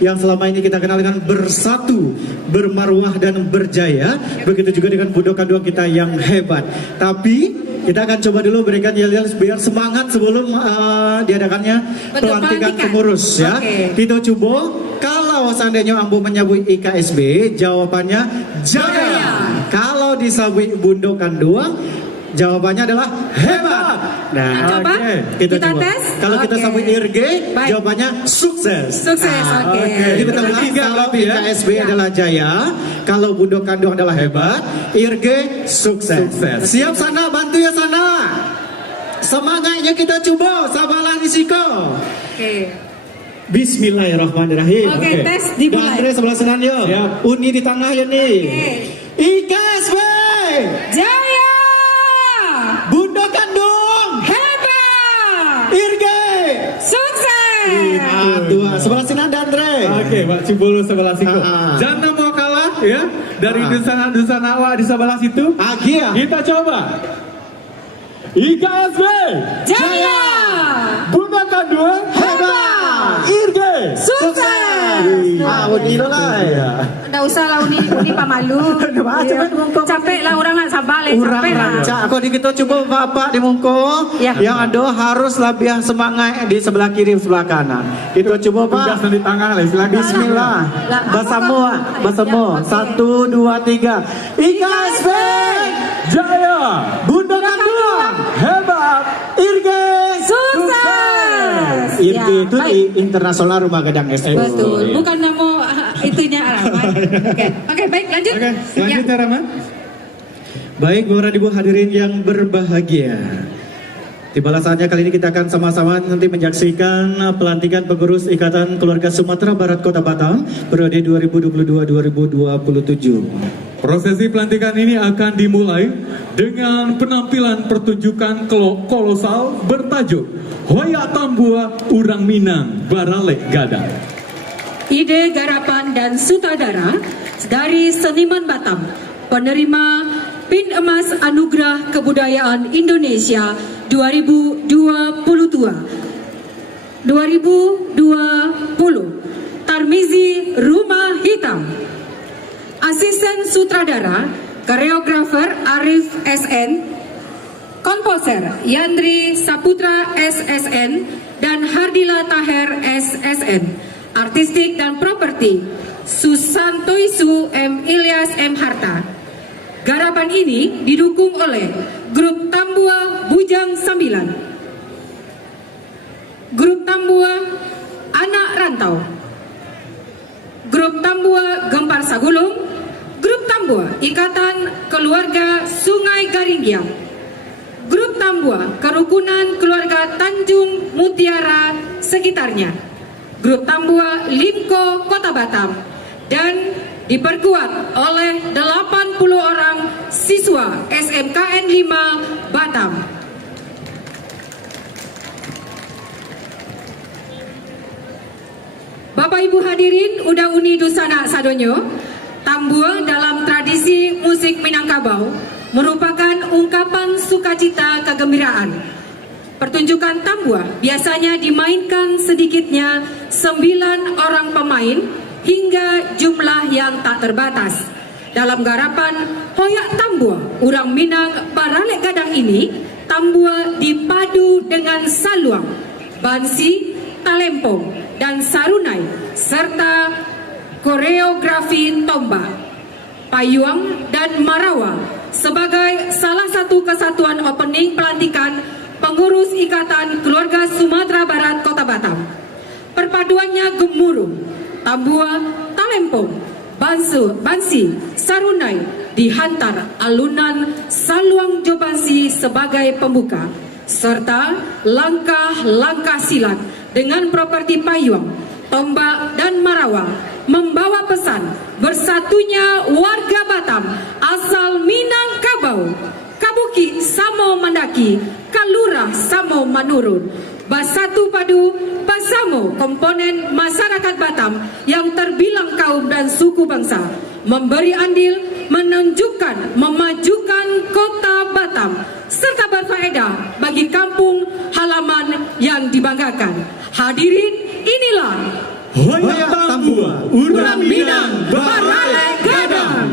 yang selama ini kita kenal dengan bersatu, bermarwah dan berjaya. Begitu juga dengan Budokan 2 kita yang hebat. Tapi kita akan coba dulu berikan yel-yel biar semangat sebelum diadakannya Betul, pelantikan pelantikan. pengurus ya. Oke. Kita coba kalau seandainya Ambu menyabui IKSB, jawabannya jaya. Kalau disabui Bundokan 2, jawabannya adalah hebat. Nah, coba kita kita coba. tes. Kalau kita Oke. sabui IRG, Baik. jawabannya sukses. Sukses, oke. Jadi kita Ada ulang, tiga kalau berarti ya. IKSB adalah jaya, kalau Bundokan 2 adalah hebat, IRG sukses. Sukses. Siap sana, bantu ya sana. Semangatnya kita coba, sabarlah risiko. Oke. Bismillahirrahmanirrahim. Oke, tes dimulai. Andre sebelah senan yo. Siap. Uni di tengah ya nih. Oke. IKSB. Jaya! Bundokan dong. Hebat! Irge. Sukses! Dua. Sebelah senan Andre. Oke, Pak Cibulu sebelah situ. Jangan mau kalah ya dari dusan awak di sebelah situ. Agia. Kita coba. IKSB Jaya! Bundokan 2 Hebat. Irge Sukses! Udah gila lah ya. Nggak usah lah uni pamalu. Capek lah orang nak sabar lah. Urang Capek lah. rancak. Aku di kita coba bapak di mungko. Ya. Yang ada harus lebih semangat di sebelah kiri sebelah kanan. Kita coba pak. Tugas di tangan lah silakan. Bismillah. Bersama. 1, 2, 3. IKSB Jaya, Bunda Kandung hebat. Irge Sukses. Irge Ya, itu baik. di internasional Rumah Gadang SM. Betul. Bukan nama itunya alamat. Oke, baik lanjut. Oke, Ya. lanjut ya Rahmat. Baik, Bapak Ibu hadirin yang berbahagia. Tibalah saatnya kali ini kita akan sama-sama nanti menyaksikan pelantikan pengurus Ikatan Keluarga Sumatera Barat Kota Batam periode 2022-2027. Prosesi pelantikan ini akan dimulai dengan penampilan pertunjukan kolosal bertajuk Hoya Tambua Urang Minang Baralek Gadang. Ide garapan dan sutradara dari seniman Batam, penerima Pin Emas Anugerah Kebudayaan Indonesia 2020 Tarmizi Rumah Hitam. Asisten sutradara, koreografer Arif SN, komposer Yandri Saputra SSN dan Hardila Taher SSN. Artistik dan properti Susantoisu M. Ilyas M. Harta. Garapan ini didukung oleh Grup Tambua Bujang Sambilan, Grup Tambua Anak Rantau, Grup Tambua Gempar Sagulung, Grup Tambua Ikatan Keluarga Sungai Garinggiang, Grup Tambua Kerukunan Keluarga Tanjung Mutiara sekitarnya, Grup Tambua Limko Kota Batam, dan diperkuat oleh 80 orang siswa SMKN 5 Batam. Bapak Ibu hadirin, udah uni dusana sadonyo, tambua dalam tradisi musik Minangkabau merupakan ungkapan sukacita kegembiraan. Pertunjukan tambua biasanya dimainkan sedikitnya 9 orang pemain hingga jumlah yang tak terbatas. Dalam garapan Hoyak Tambua Urang Minang Baralek Gadang ini, tambua dipadu dengan saluang, bansi, talempong, dan sarunai, serta koreografi tombak, payung, dan marawa sebagai salah satu kesatuan opening pelantikan pengurus Ikatan Keluarga Sumatera Barat Kota Batam. Perpaduannya gemuruh, tambua, talempong, bansi, sarunai dihantar alunan saluang jobansi sebagai pembuka, serta langkah-langkah silat dengan properti payung, tombak, dan marawa membawa pesan bersatunya warga Batam asal Minangkabau. Kabuki samo mendaki, kalurah samo menurun. Basatu padu, pasamo komponen masyarakat Batam yang terbilang kaum dan suku bangsa, memberi andil, menunjukkan, memajukan kota Batam, serta berfaedah bagi kampung halaman yang dibanggakan. Hadirin, inilah Hoyak Tambua Urang Minang Baralek Gadang.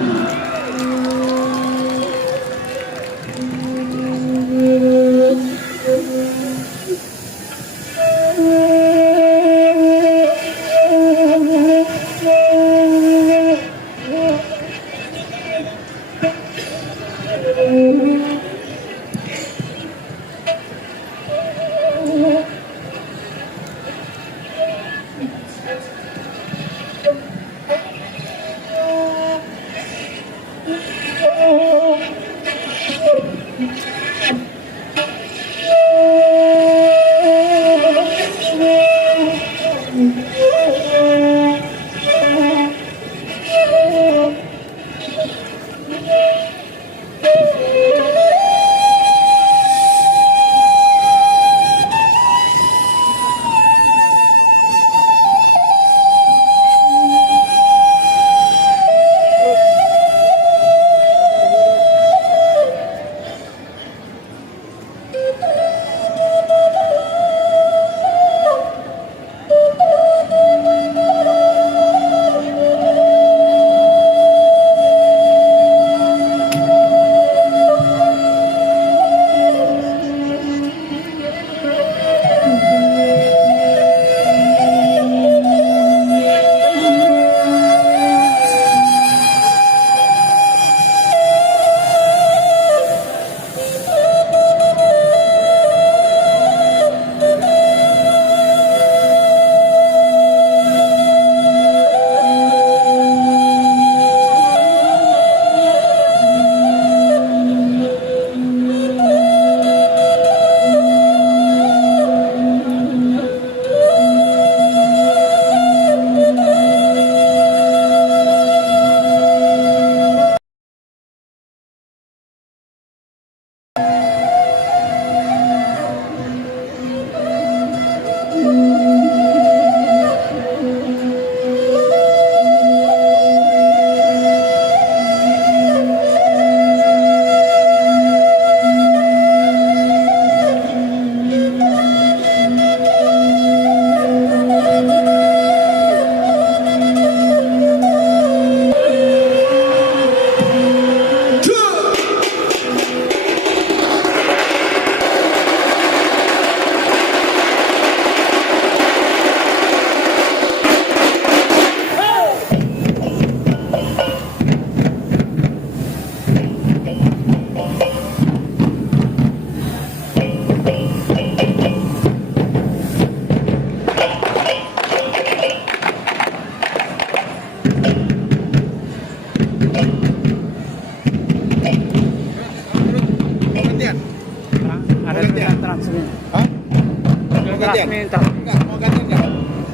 Bentar.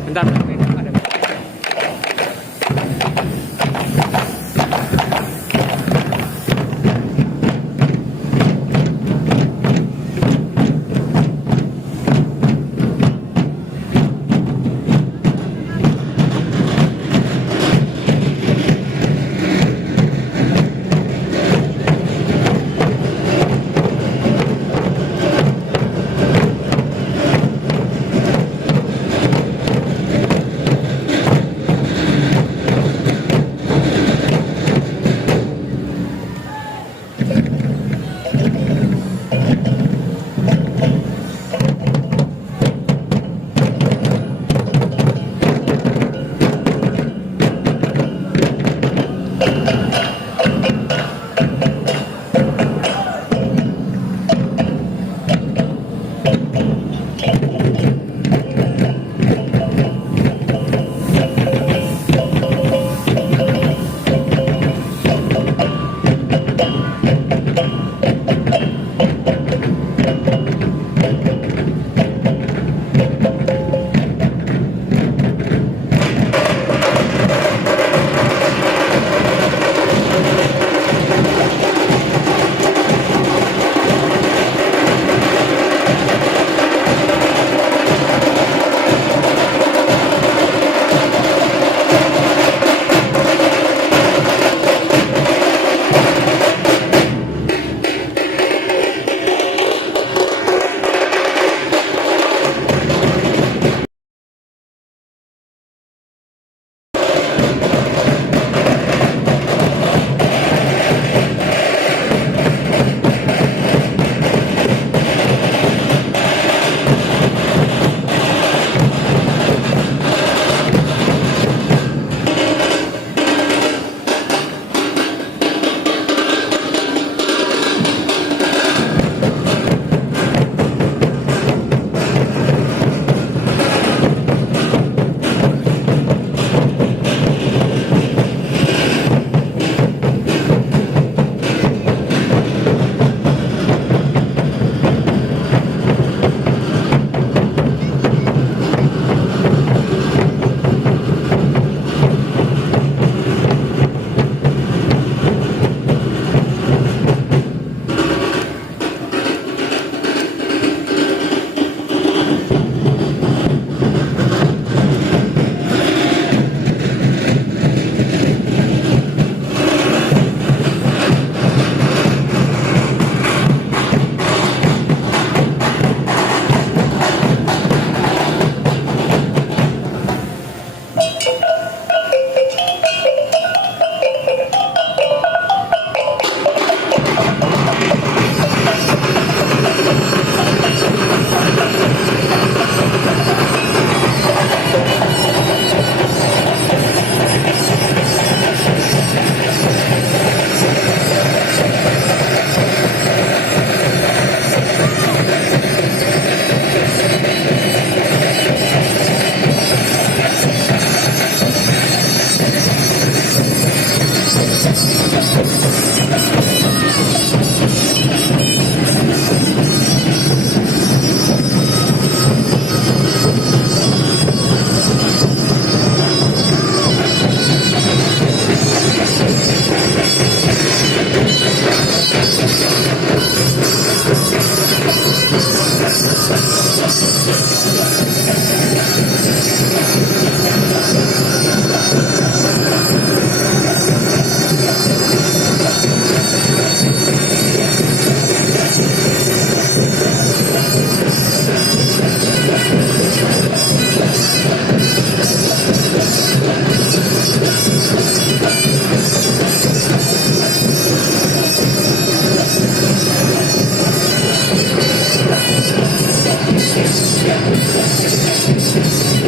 Bentar.